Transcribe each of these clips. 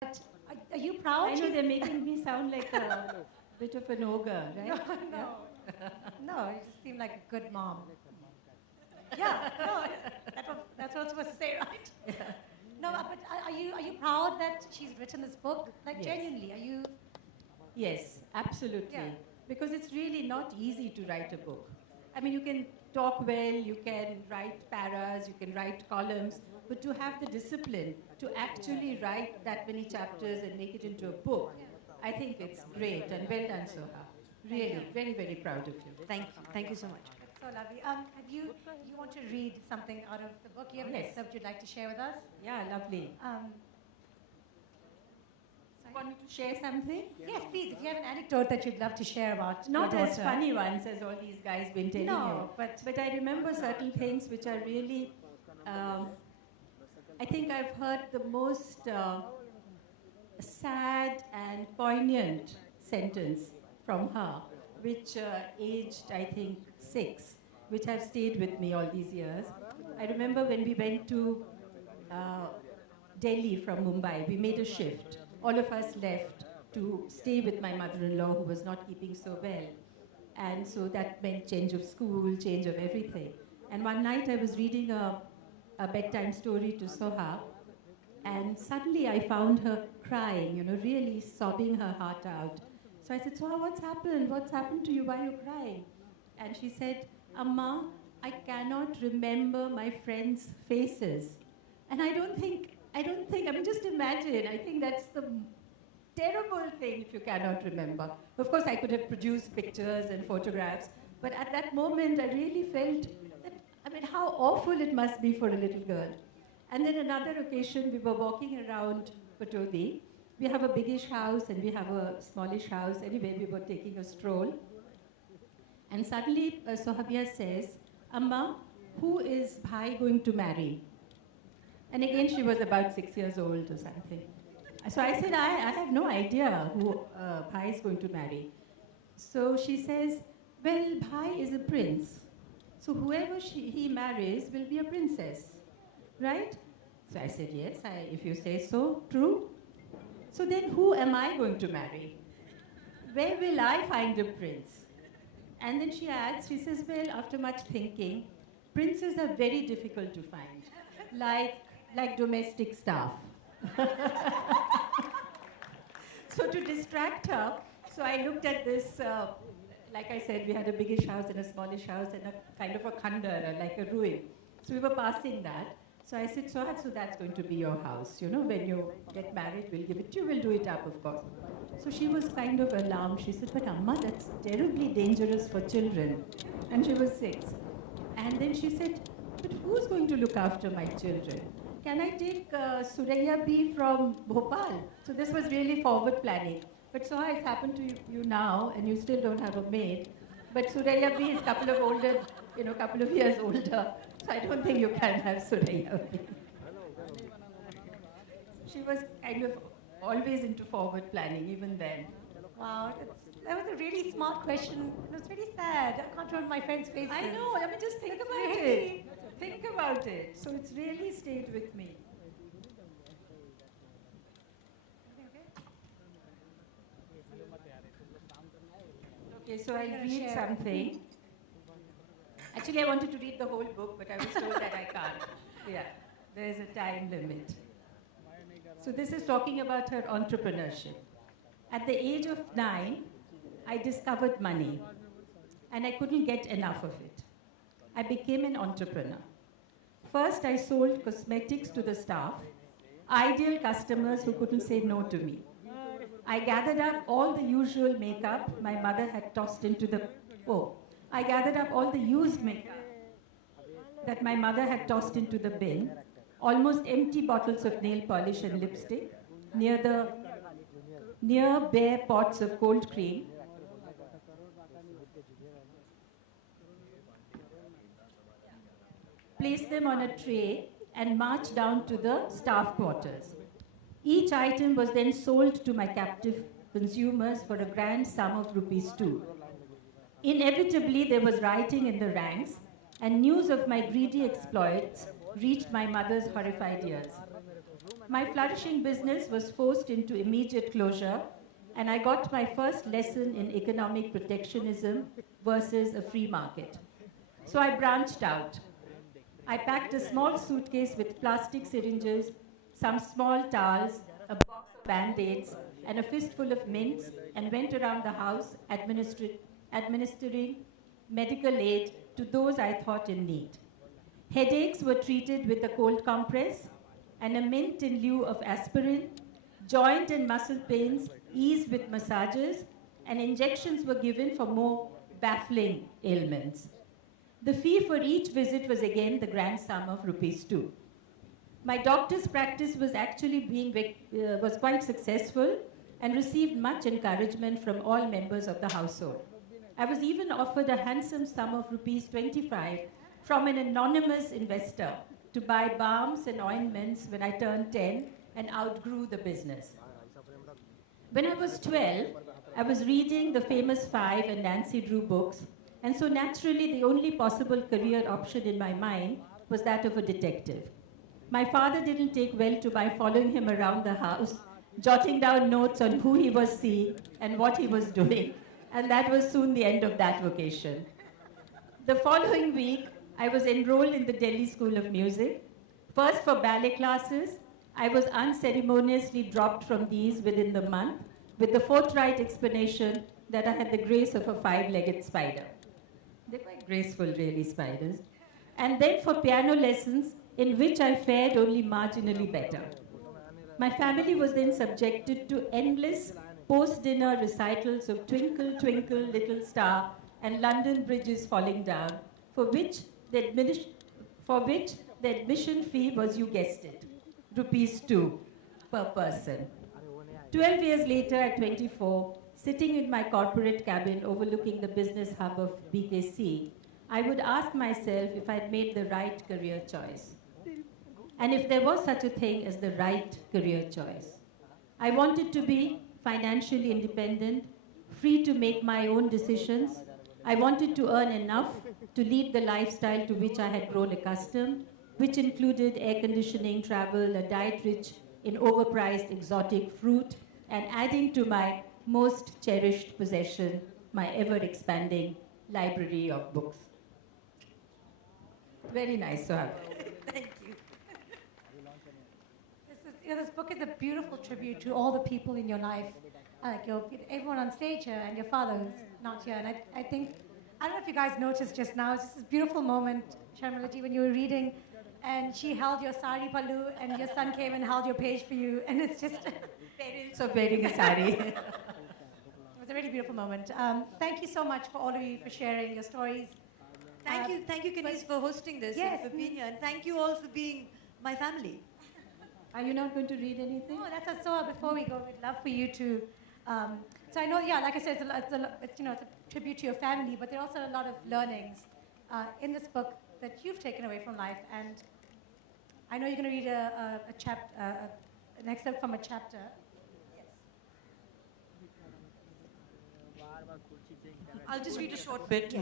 But are you proud? I know they're making me sound like a bit of an ogre, right? No, no, you just seem like a good mom. Yeah, no, that's what I was supposed to say, right? No, but are you proud that she's written this book? Like Yes. genuinely, are you? Yes, absolutely. Yeah. Because it's really not easy to write a book. I mean, you can talk well, you can write paras, you can write columns, but to have the discipline to actually write that many chapters and make it into a book, I think it's great and well done, Soha. Really, very, very proud of you. Thank you so much. That's so lovely. Have you want to read something out of the book? You have an Yes. excerpt you'd like to share with us? Yeah, lovely. Want me to share something? Yes, please. If you have an anecdote that you'd love to share about Not your as daughter. funny ones as all these guys been telling No, you. But I remember certain things which are really, I think I've heard the most sad and poignant sentence from her, which aged, I think, 6, which have stayed with me all these years. I remember when we went to Delhi from Mumbai, we made a shift. All of us left to stay with my mother-in-law who was not keeping so well. And so that meant change of school, change of everything. And one night I was reading a bedtime story to Soha, and suddenly I found her crying, really sobbing her heart out. So I said, Soha, what's happened? What's happened to you? Why are you crying? And she said, Amma, I cannot remember my friends' faces. And I mean, just imagine, I think that's the terrible thing if you cannot remember. Of course, I could have produced pictures and photographs, but at that moment, I really felt that, how awful it must be for a little girl. And then another occasion, we were walking around Patodi. We have a biggish house and we have a smallish house. Anyway, we were taking a stroll. And suddenly, Sohabia says, Amma, who is Bhai going to marry? And again, she was about 6 years old or something. So I said, I have no idea who Bhai is going to marry. So she says, well, Bhai is a prince. So whoever he marries will be a princess, right? So I said, yes, if you say so, true. So then who am I going to marry? Where will I find a prince? And then she adds, she says, well, after much thinking, princes are very difficult to find, like domestic staff. So to distract her, so I looked at this, like I said, we had a biggish house and a smallish house and a kind of a khandar, like a ruin. So we were passing that. So I said, so that's going to be your house. When you get married, we'll give it to you. We'll do it up, of course. So she was kind of alarmed. She said, but Amma, that's terribly dangerous for children. And she was 6. And then she said, but who's going to look after my children? Can I take Suraya B from Bhopal? So this was really forward planning. But Soha, it's happened to you now, and you still don't have a maid. But Suraya B is couple of years older. So I don't think you can have Suraya B. She was kind of always into forward planning, even then. Wow, that was a really smart question. It was very sad. I can't remember my friends' faces. I know. Just think about it. Think about it. So it's really stayed with me. Okay, so I'll read something. Actually, I wanted to read the whole book, but I was told that I can't. Yeah, there's a time limit. So this is talking about her entrepreneurship. At the age of 9, I discovered money, and I couldn't get enough of it. I became an entrepreneur. First, I sold cosmetics to the staff, ideal customers who couldn't say no to me. I gathered up all the usual makeup my mother had tossed into the... I gathered up all the used makeup that my mother had tossed into the bin, almost empty bottles of nail polish and lipstick, near bare pots of cold cream, placed them on a tray and marched down to the staff quarters. Each item was then sold to my captive consumers for a grand sum of ₹2. Inevitably, there was rioting in the ranks, and news of my greedy exploits reached my mother's horrified ears. My flourishing business was forced into immediate closure, and I got my first lesson in economic protectionism versus a free market. So I branched out. I packed a small suitcase with plastic syringes, some small towels, a box of band-aids, and a fistful of mints, and went around the house administering medical aid to those I thought in need. Headaches were treated with a cold compress and a mint in lieu of aspirin. Joint and muscle pains eased with massages, and injections were given for more baffling ailments. The fee for each visit was again the grand sum of ₹2. My doctor's practice was actually was quite successful and received much encouragement from all members of the household. I was even offered a handsome sum of ₹25 from an anonymous investor to buy balms and ointments when I turned 10 and outgrew the business. When I was 12, I was reading the famous Five and Nancy Drew books, and so naturally the only possible career option in my mind was that of a detective. My father didn't take well to my following him around the house, jotting down notes on who he was seeing and what he was doing, and that was soon the end of that vocation. The following week, I was enrolled in the Delhi School of Music. First for ballet classes, I was unceremoniously dropped from these within the month with the forthright explanation that I had the grace of a five-legged spider. They're quite graceful, really, spiders. And then for piano lessons, in which I fared only marginally better. My family was then subjected to endless post-dinner recitals of Twinkle, Twinkle, Little Star and London Bridges Falling Down, for which the admission fee was, you guessed it, ₹2 per person. 12 years later, at 24, sitting in my corporate cabin overlooking the business hub of BKC, I would ask myself if I'd made the right career choice. And if there was such a thing as the right career choice. I wanted to be financially independent, free to make my own decisions. I wanted to earn enough to lead the lifestyle to which I had grown accustomed, which included air conditioning, travel, a diet rich in overpriced exotic fruit, and adding to my most cherished possession, my ever-expanding library of books. Very nice, Soha. Thank you. This book is a beautiful tribute to all the people in your life, everyone on stage here, and your father who's not here. And I think, I don't know if you guys noticed just now, it's just this beautiful moment, Sharmilaji, when you were reading, and she held your sari pallu, and your son came and held your page for you, and it's just perils of wearing a sari. It was a really beautiful moment. Thank you so much for all of you for sharing your stories. Thank you, Kenise, for hosting this Yes. and for being here. And thank you all for being my family. Are you not going to read anything? Oh, that's a Soha. Before we go, we'd love for you to. So I know, yeah, like I said, it's a tribute to your family, but there are also a lot of learnings in this book that you've taken away from life. And I know you're going to read an excerpt from a chapter. I'll just read a short bit.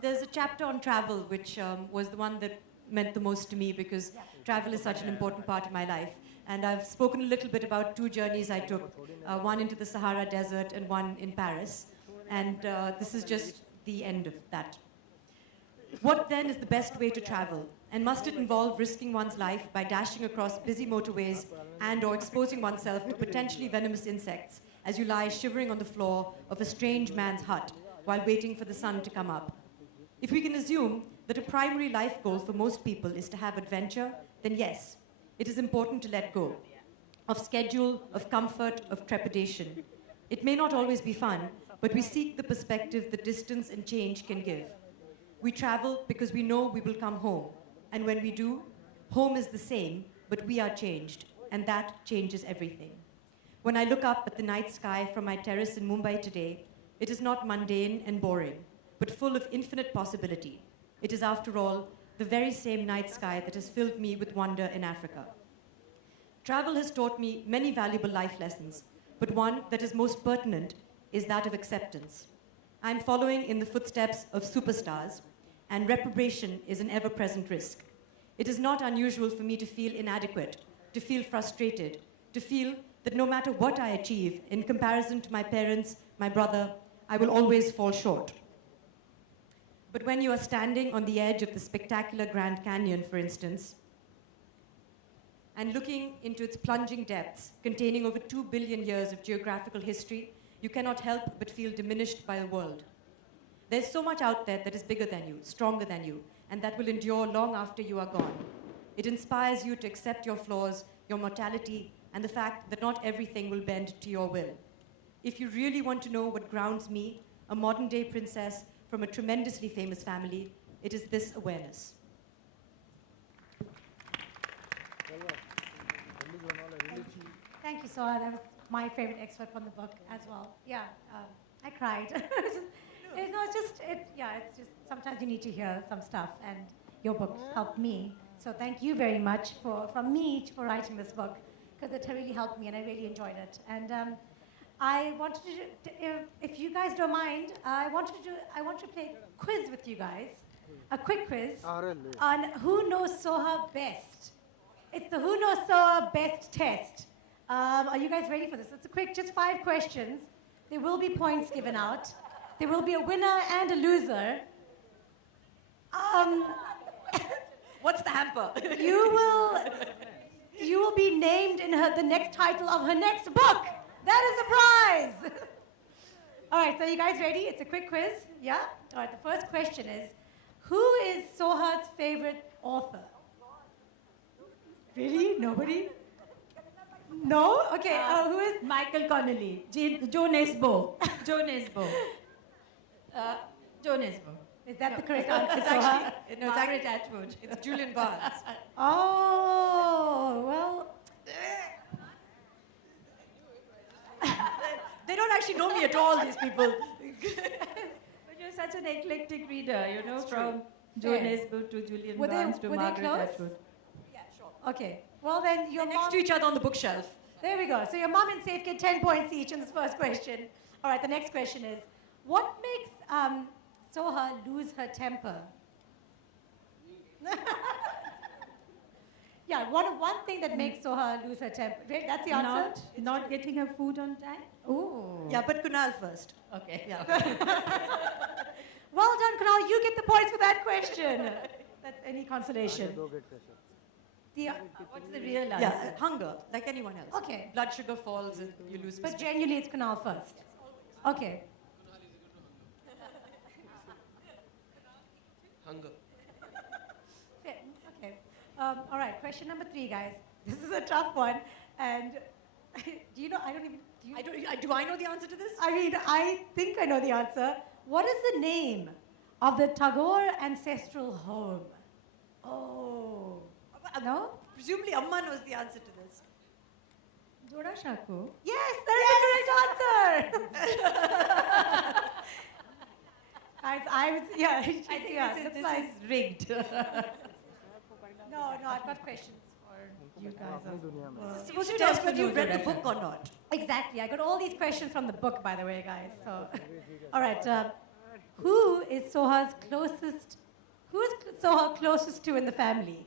There's a chapter on travel, which was the one that meant the most to me because travel is such an important part of my life. And I've spoken a little bit about two journeys I took, one into the Sahara Desert and one in Paris. And this is just the end of that. What then is the best way to travel? And must it involve risking one's life by dashing across busy motorways and or exposing oneself to potentially venomous insects as you lie shivering on the floor of a strange man's hut while waiting for the sun to come up? If we can assume that a primary life goal for most people is to have adventure, then yes, it is important to let go of schedule, of comfort, of trepidation. It may not always be fun, but we seek the perspective that distance and change can give. We travel because we know we will come home, and when we do, home is the same, but we are changed, and that changes everything. When I look up at the night sky from my terrace in Mumbai today, it is not mundane and boring, but full of infinite possibility. It is, after all, the very same night sky that has filled me with wonder in Africa. Travel has taught me many valuable life lessons, but one that is most pertinent is that of acceptance. I'm following in the footsteps of superstars, and reprobation is an ever-present risk. It is not unusual for me to feel inadequate to feel frustrated, to feel that no matter what I achieve, in comparison to my parents, my brother, I will always fall short. But when you are standing on the edge of the spectacular Grand Canyon, for instance, and looking into its plunging depths, containing over 2 billion years of geographical history, you cannot help but feel diminished by the world. There's so much out there that is bigger than you, stronger than you, and that will endure long after you are gone. It inspires you to accept your flaws, your mortality, and the fact that not everything will bend to your will. If you really want to know what grounds me, a modern-day princess from a tremendously famous family, it is this awareness. Thank you, Soha. That was my favorite excerpt from the book as well. Yeah, I cried. It's just sometimes you need to hear some stuff, and your book helped me. So thank you very much from me for writing this book, because it really helped me, and I really enjoyed it. And I wanted to, if you guys don't mind, I want to play a quiz with you guys, a quick quiz on who knows Soha best. It's the Who Knows Soha Best test. Are you guys ready for this? It's a quick, just 5 questions. There will be points given out. There will be a winner and a loser. What's the hamper? You will be named in the next title of her next book. That is a prize. All right, so you guys ready? It's a quick quiz. Yeah? All right, the first question is, who is Soha's favorite author? Really? Nobody? No? Okay, who is? Michael Connolly, Joe Nesbo. Joe Nesbo. Joe Nesbo. Is that the correct answer, It's Soha? actually, no, it's Margaret Atwood. It's Julian Barnes. Oh, well. They don't actually know me at all, these people. But you're such an eclectic reader, you know, It's from Joe Fair. Nesbo to Julian Were they- Barnes to were they Margaret close? Atwood. Yeah, sure. Okay. Well, then your They're mom. next to each other on the bookshelf. There we go. So your mom and Saif get 10 points each in this first question. All right, the next question is, what makes Soha lose her temper? Yeah, one thing that makes Soha lose her temper. Wait, that's the answer? Not getting her food on time? Ooh. Yeah, but Kunal first. Okay. Yeah. Well done, Kunal. You get the points for that question. That's any consolation. What's the real answer? Yeah, hunger, like anyone else. Okay. Blood sugar falls and you lose But perspective. genuinely, it's Kunal first. Okay. Hunger. Fair. Okay. All right. Question number 3, guys. This is a tough one. And do you know? I don't even. Do I know the answer to this? I mean, I think I know the answer. What is the name of the Tagore ancestral home? Oh. No? Presumably Amma knows the answer to this. Dora Shako. Yes, that is the correct answer. Guys, I was, yeah. I think yeah, this, looks is, like- this is rigged. No, I've got questions for you guys. It's supposed to tell us whether you've read the book or not. Exactly. I got all these questions from the book, by the way, guys. So, all right. Who is Soha's closest? Who is Soha closest to in the family?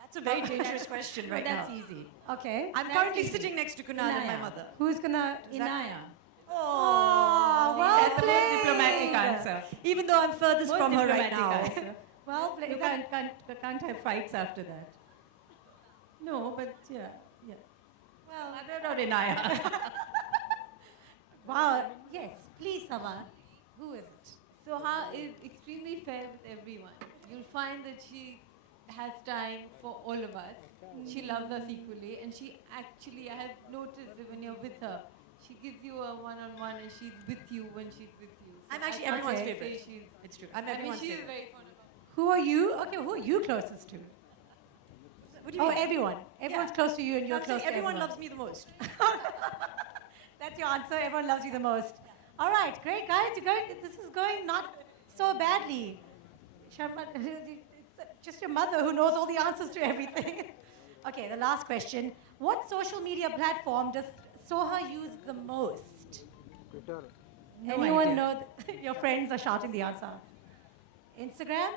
That's a very dangerous question right That's now. easy. Okay. I'm That's currently easy. sitting next to Kunal and my Inaya. mother. Who's gonna? Inaya. Oh, See, well that's the most played. diplomatic answer. Even though I'm furthest Most from her right diplomatic now. answer. Well played. You Is that- can't have fights after that. No, but yeah. Well, Mother or Inaya? wow. Yes. Please, Sama. Who is it? Soha is extremely fair with everyone. You'll find that she has time for all of us. She loves us equally, and she actually, I have noticed that when you're with her, she gives you a one-on-one, and she's with you when she's with you. So I'm actually I can't everyone's say favorite. she's- It's true. I'm I mean, everyone's she is favorite. very fond of us. Who are you? Okay. Who are you closest to? What do you Oh, mean? everyone. Everyone's close to you, and you're I'm close saying to everyone everyone. loves me the most. That's your answer. Everyone loves you the most. All right, great guys. This is going not so badly. Sharma, it's just your mother who knows all the answers to everything. Okay, the last question. What social media platform does Soha use the most? No Anyone idea. know? Your friends are shouting the answer. Instagram?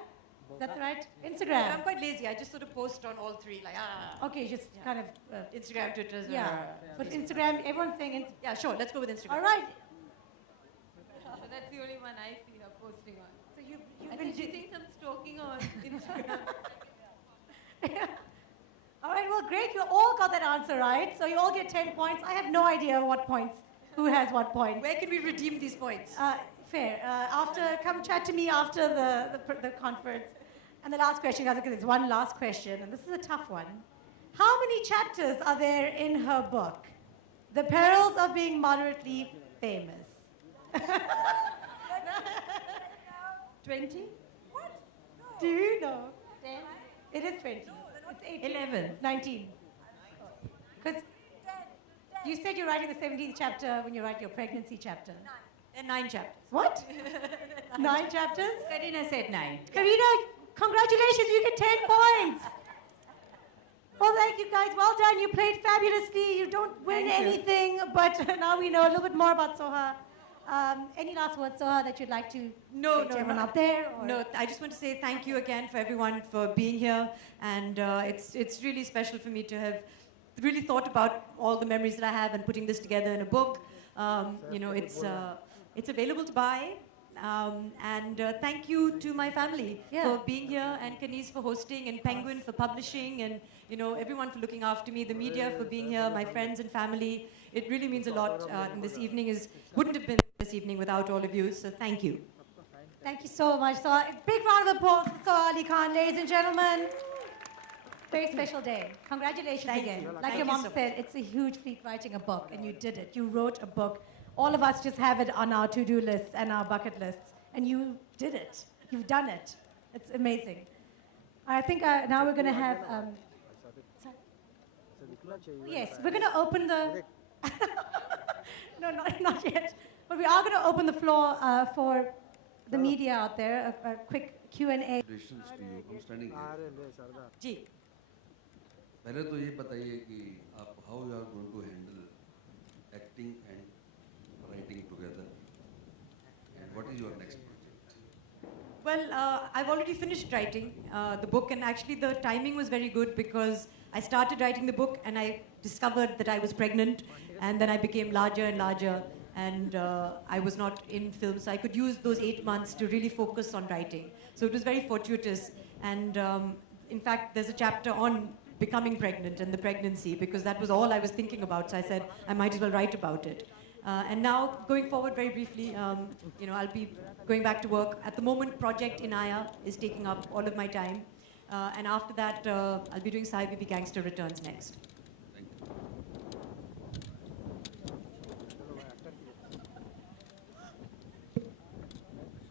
Is that right? Instagram. I'm quite lazy. I just sort of post on all three, like Okay, just kind of. Instagram, Twitter. Yeah. But Instagram, everyone's saying. Yeah, sure. Let's go with Instagram. All right. So that's the only one I see her posting on. So you've I been. think she thinks I'm stalking her on Instagram. All right, well, great. You all got that answer right. So you all get 10 points. I have no idea what points, who has what point. Where can we redeem these points? Fair. Come chat to me after the conference. And the last question, guys, because there's one last question, and this is a tough one. How many chapters are there in her book? The Perils of Being Moderately Famous. 20? Do you know? 10? It is 20. It's 18. 11. 19. Because you said you're writing the 17th chapter when you write your pregnancy chapter. And 9 chapters. What? 9 chapters? Kareena said 9. Kareena, congratulations, you get 10 points. Well, thank you guys. Well done. You played fabulously. You don't win anything, but now we know a little bit more about Soha. Any last words, Soha, that you'd like to say to everyone out there? Or? No, I just want to say thank you again for everyone for being here. And it's really special for me to have really thought about all the memories that I have and putting this together in a book. It's available to buy. Thank you to my family for being here, and Kanis for hosting, and Penguin for publishing, and everyone for looking after me, the media for being here, my friends and family. It really means a lot. And this evening wouldn't have been this evening without all of you. So thank you. Thank you so much. So a big round of applause for Soha Ali Khan, ladies and gentlemen. Very special day. Congratulations again. Like Thank your you mom so said, it's a huge feat writing a book, and you did it. You wrote a book. All of us just have it on our to-do lists and our bucket lists, and you did it. You've done it. It's amazing. I think now we're going to have... yes, we're going to open the... no, not yet. But we are going to open the floor for the media out there, a quick Q&A. Congratulations to you. I'm standing here. जी. पहले तो ये बताइए कि आप how you are going to handle acting and writing together, and what is your next project? Well, I've already finished writing the book, and actually the timing was very good because I started writing the book and I discovered that I was pregnant, and then I became larger and larger, and I was not in film, so I could use those 8 months to really focus on writing. So it was very fortuitous, and in fact, there's a chapter on becoming pregnant and the pregnancy, because that was all I was thinking about, so I said I might as well write about it. And now, going forward very briefly, I'll be going back to work. At the moment, Project Inaya is taking up all of my time. And after that, I'll be doing Saif Gangster Returns next.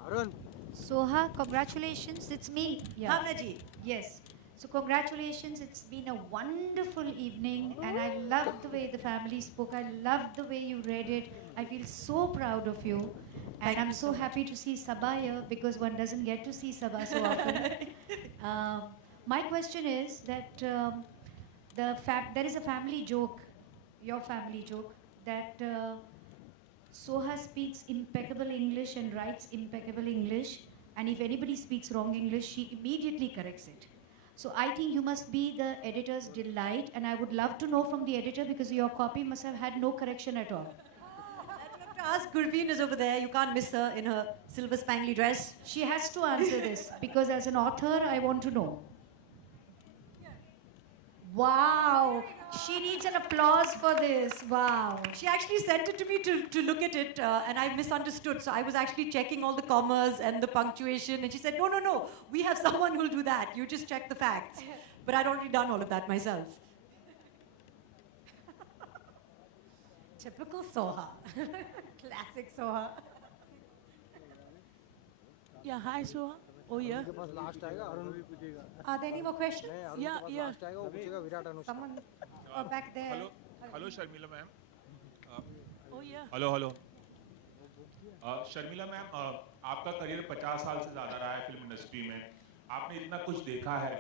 Arun. Soha, congratulations. It's me. Bhavna ji. Yes. So congratulations. It's been a wonderful evening, and I loved the way the family spoke. I loved the way you read it. I feel so proud of you. And I'm so happy to see Sabah here, because one doesn't get to see Sabah so often. My question is that there is a family joke, your family joke, that Soha speaks impeccable English and writes impeccable English, and if anybody speaks wrong English, she immediately corrects it. So I think you must be the editor's delight, and I would love to know from the editor, because your copy must have had no correction at all. I'd love to ask Gurveen is over there. You can't miss her in her silver spangly dress. She has to answer this, because as an author, I want to know. Wow, she needs an applause for this. Wow. She actually sent it to me to look at it, and I misunderstood. So I was actually checking all the commas and the punctuation, and she said, no, we have someone who'll do that. You just check the facts. But I'd already done all of that myself. Typical Soha. Classic Soha. Yeah, hi Soha. Oh yeah. Are there any more questions? Yeah. Someone back there. Hello, Sharmila ma'am. Oh yeah. Hello. Sharmila ma'am, आपका career 50 साल से ज़्यादा रहा है film industry में. आपने इतना कुछ देखा है.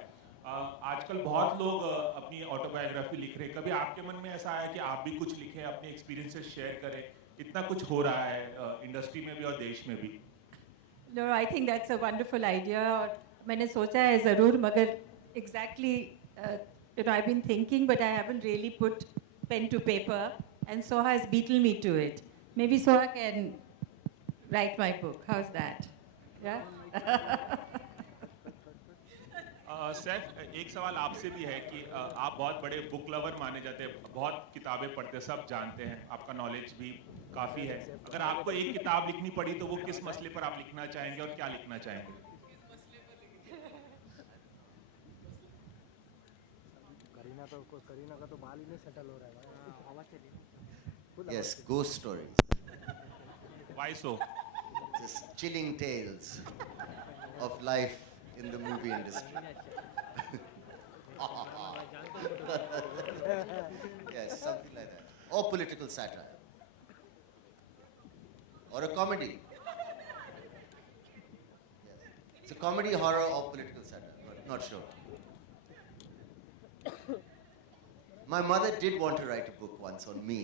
आजकल बहुत लोग अपनी ऑटोबायोग्राफी लिख रहे हैं. कभी आपके मन में ऐसा आया कि आप भी कुछ लिखें, अपने एक्सपीरियंसेस शेयर करें? इतना कुछ हो रहा है इंडस्ट्री में भी और देश में भी. No, I think that's a wonderful idea. मैंने सोचा है ज़रूर, मगर exactly, I've been thinking, but I haven't really put pen to paper, and Soha has beaten me to it. Maybe Soha can write my book. How's that? Yeah? Saif, एक सवाल आपसे भी है कि आप बहुत बड़े बुक लवर माने जाते हैं, बहुत किताबें पढ़ते हैं, सब जानते हैं, आपका नॉलेज भी काफ़ी है। अगर आपको एक किताब लिखनी पड़ी तो वो किस मसले पर आप लिखना चाहेंगे और क्या लिखना चाहेंगे? करीना का तो बाल ही नहीं सेटल हो रहा है। आवाज चली। Yes, ghost stories. Why so? Just chilling tales of life in the movie industry. Yes, something like that. Or political satire. Or a comedy. Yes. It's a comedy, horror, or political satire, but not sure. My mother did want to write a book once on me,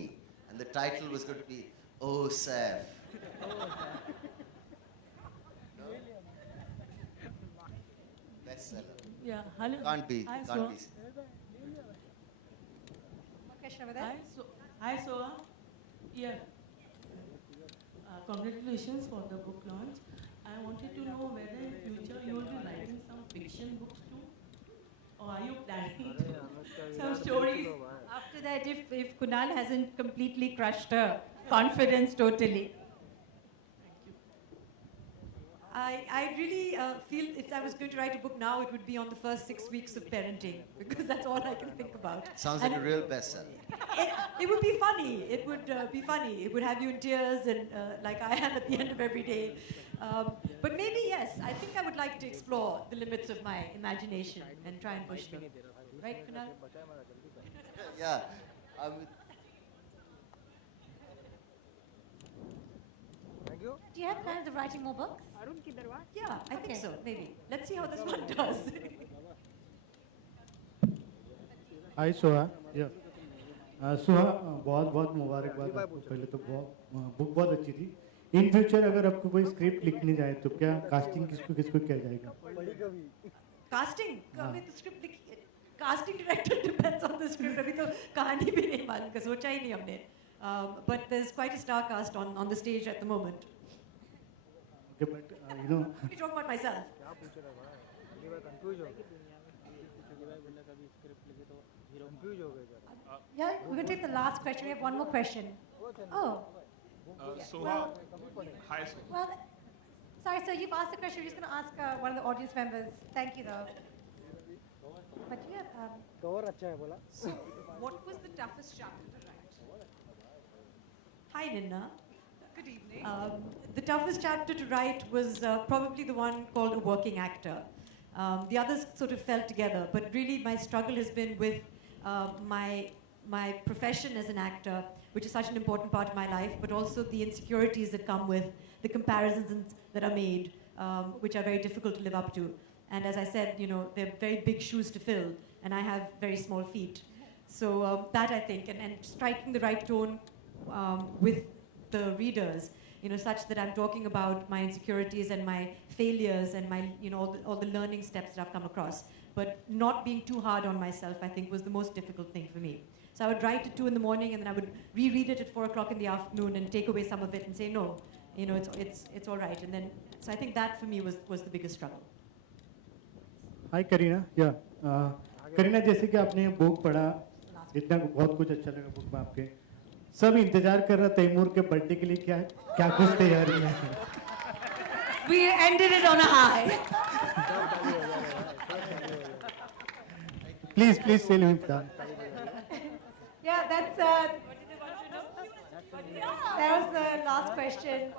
and the title was going to be Oh Saif. Bestseller. Yeah, hello. Can't be. Hi, Can't be. One question over there. Hi, Soha. Yeah. Congratulations for the book launch. I wanted to know whether in future you will be writing some fiction books too, or are you planning some stories? After that, if Kunal hasn't completely crushed her confidence totally. I really feel if I was going to write a book now, it would be on the first 6 weeks of parenting, because that's all I can think about. Sounds like a real bestseller. It would be funny. It would be funny. It would have you in tears, and like I am at the end of every day. But maybe, yes, I think I would like to explore the limits of my imagination and try and push them. Right, Kunal? Yeah. Thank you. Do you have plans of writing more books? Yeah, I think Okay. so, maybe. Let's see how this one does. हाय सोहा, सोहा बहुत बहुत मुबारकबाद आपको। पहले तो book बहुत अच्छी थी। In future अगर आपको कोई स्क्रिप्ट लिखनी जाए तो क्या कास्टिंग किसको किसको किया जाएगा? Casting? अभी तो script लिखी, casting director depends on the script. अभी तो कहानी भी नहीं मालूम, का सोचा ही नहीं हमने. But there's quite a star cast on the stage at the moment. Okay, but you know. I'm talking about myself. क्या पूछ रहा है? अगली बार कंफ्यूज हो गए। पिछली बार बोला कभी स्क्रिप्ट लिखे तो कंफ्यूज हो गए जरा। Yeah, we're going to take the last question. We have one more question. Oh. Soha, hi. Well, sorry, sir, you've asked the question. We're just going to ask one of the audience members. Thank you, though. But yeah, तो और अच्छा है बोला। What was the toughest chapter to write? Hi, Ninna. Good evening. The toughest chapter to write was probably the one called A Working Actor. The others sort of fell together, but really my struggle has been with my profession as an actor, which is such an important part of my life, but also the insecurities that come with the comparisons that are made, which are very difficult to live up to. And as I said, you know, they're very big shoes to fill, and I have very small feet. So that I think, and striking the right tone with the readers, you know, such that I'm talking about my insecurities and my failures and my, you know, all the learning steps that I've come across. But not being too hard on myself, I think, was the most difficult thing for me. So I would write at 2 in the morning, and then I would reread it at 4 o'clock in the afternoon and take away some of it and say, no, you know, it's all right. And then, so I think that for me was the biggest struggle. हाय करीना, या करीना, जैसे कि आपने book पढ़ा, इतना बहुत कुछ अच्छा लगा बुक में आपके। सब इंतजार कर रहा तैमूर के बर्थडे के लिए, क्या कुछ तैयारी है? We ended it on a high. Please tell him that. yeah, that's that was the last question.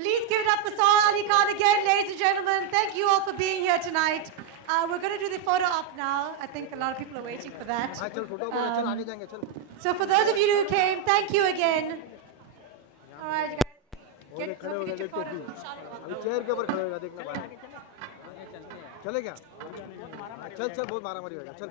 Please give it up for Soha Ali Khan again, ladies and gentlemen. Thank you all for being here tonight. We're going to do the photo op now. I think a lot of people are waiting for that. हाँ चल photo चल आगे जाएंगे चल। So for those of you who came, thank you again. All right, you guys. Get your photo. Chair के ऊपर खड़े होगा देखना बाहर। चले क्या? चल बहुत मारा मारी होगा चल।